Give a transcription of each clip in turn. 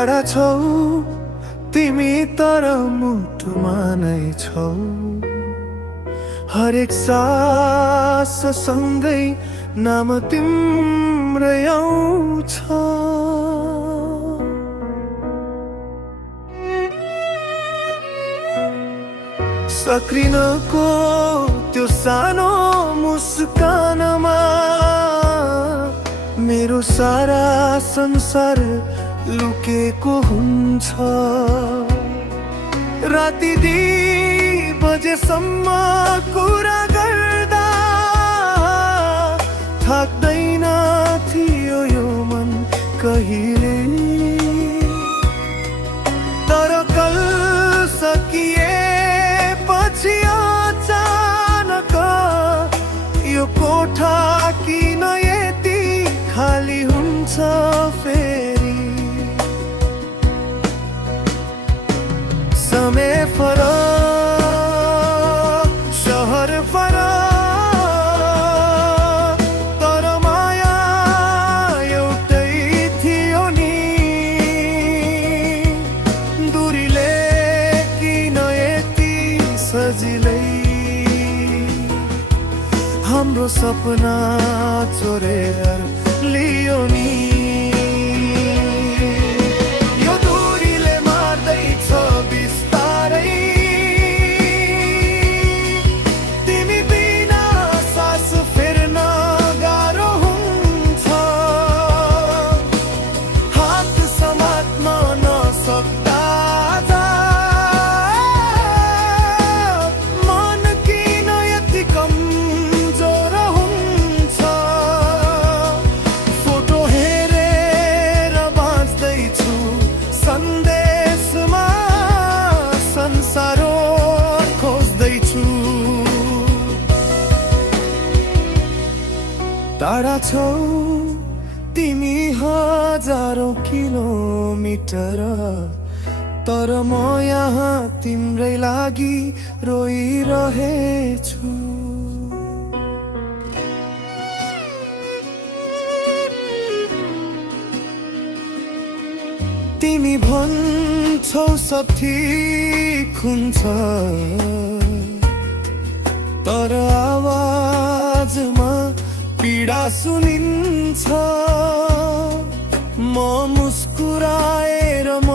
टाढा छौ तिमी तर मुटुमा नै छौ। हरेक सास सँगै नाम तिम्रै आउँछ। सक्रिनको त्यो सानो मुस्कानमा मेरो सारा संसार लुकेको हुन्छ। राति 2 बजेसम्म कुरा गर्दा थाक्दैन थियो यो मन कहिले। तर कल सकिएपछि अचानक यो कोठा किन यति खाली हुन्छ फेरि। समय फरक, शहर फरक, तर माया एउटै थियो नि। दूरीले किन यति सजिलै हाम्रो सपना चोरेर लियो नि। यो दूरीले मार्दैछ बिस्तारै, तिमी बिना सास फेर्न गाह्रो हुन्छ। हात समात्न नसक्दा मन किन यति कमजोर हुन्छ। फोटो हेरेर बाँच्दैछु सन्देशमा संसार खोज्दैछु। टाढा छौ तिमी हजारौं किलोमिटर, तर म यहाँ तिम्रै लागि रोइरहेछु। तिमी भन्छौ सब ठिक हुन्छ, तर आवाजमा पीडा सुनिन्छ। म मुस्कुराएर म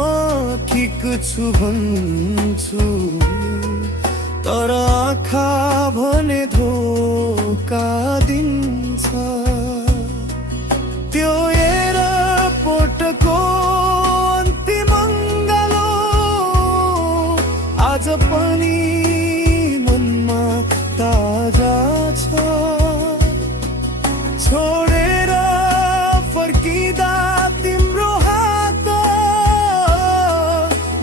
ठिक छु भन्छु, तर आँखा भने धोका दिन्छ। त्यो एयरपोर्टको अन्तिम अङ्गालो आज पनि मनमा ताजा छ। छोडेर फर्किँदा तिम्रो हात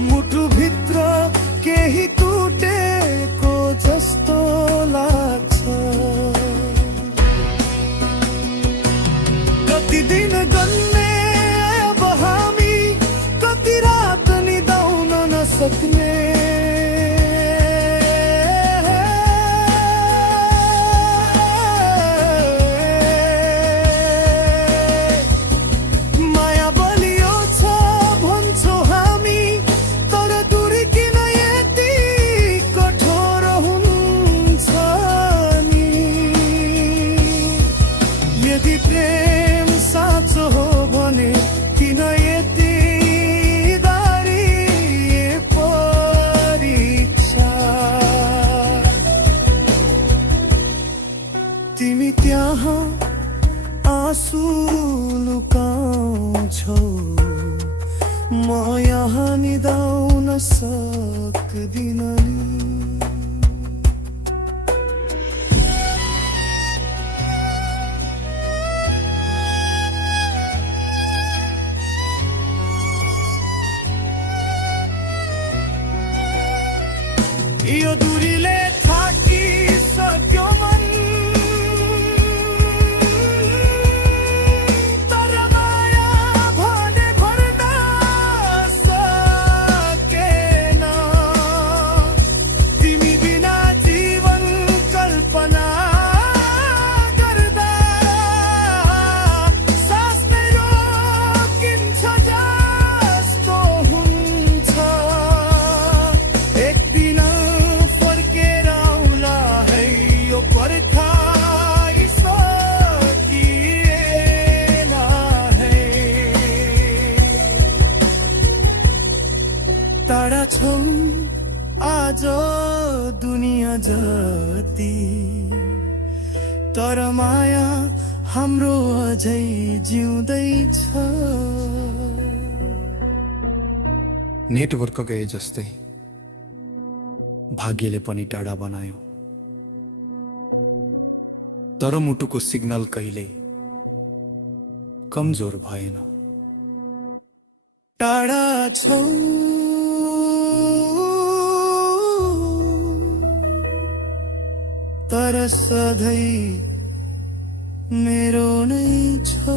मुटुभित्र केही टुटेको जस्तो लाग्छ। कति दिन गन्ने अब हामी, कति रात निदाउन नसक्ने। माया बलियो छ भन्छौ हामी, तर दूरी किन यति कठोर हुन्छ नि। यदि प्रेम साँचो हो भने किन यति दारी परीक्षा। तिमी त्यहाँ आँसु लुकाउँछौ, म यहाँ निदाउन सक्दिन नि। यो दूरीले थाकिसक्यो मन, तर माया भने भर्न सकेन। जति, तर माया हाम्रो अझै जिउँदैछ। नेटवर्क गए जस्तै भाग्यले पनि टाढा बनायो, तर मुटुको सिग्नल कहिले कमजोर भएन। टाढा छौ तर सधैँ मेरो नै छौ।